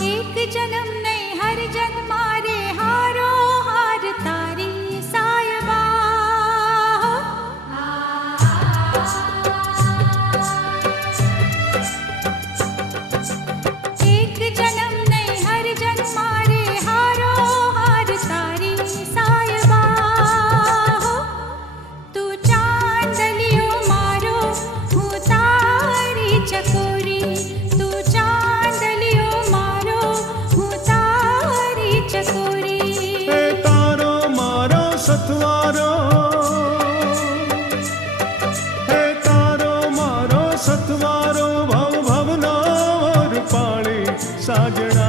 एक जन्म नहीं हर जन्म मारे हारो हार तारी सायबा एक जन्म नहीं हर जन्म मारे हारो हार तारी सायबा तू चांदलियो मारो हूँ तारी चकोरी तू चांदलियो मारो हूँ तारी चकोरी એ તારો મારો સથવારો, એ તારો મારો સથવારો, ભવ ભવનો રૂપાળી સાજણા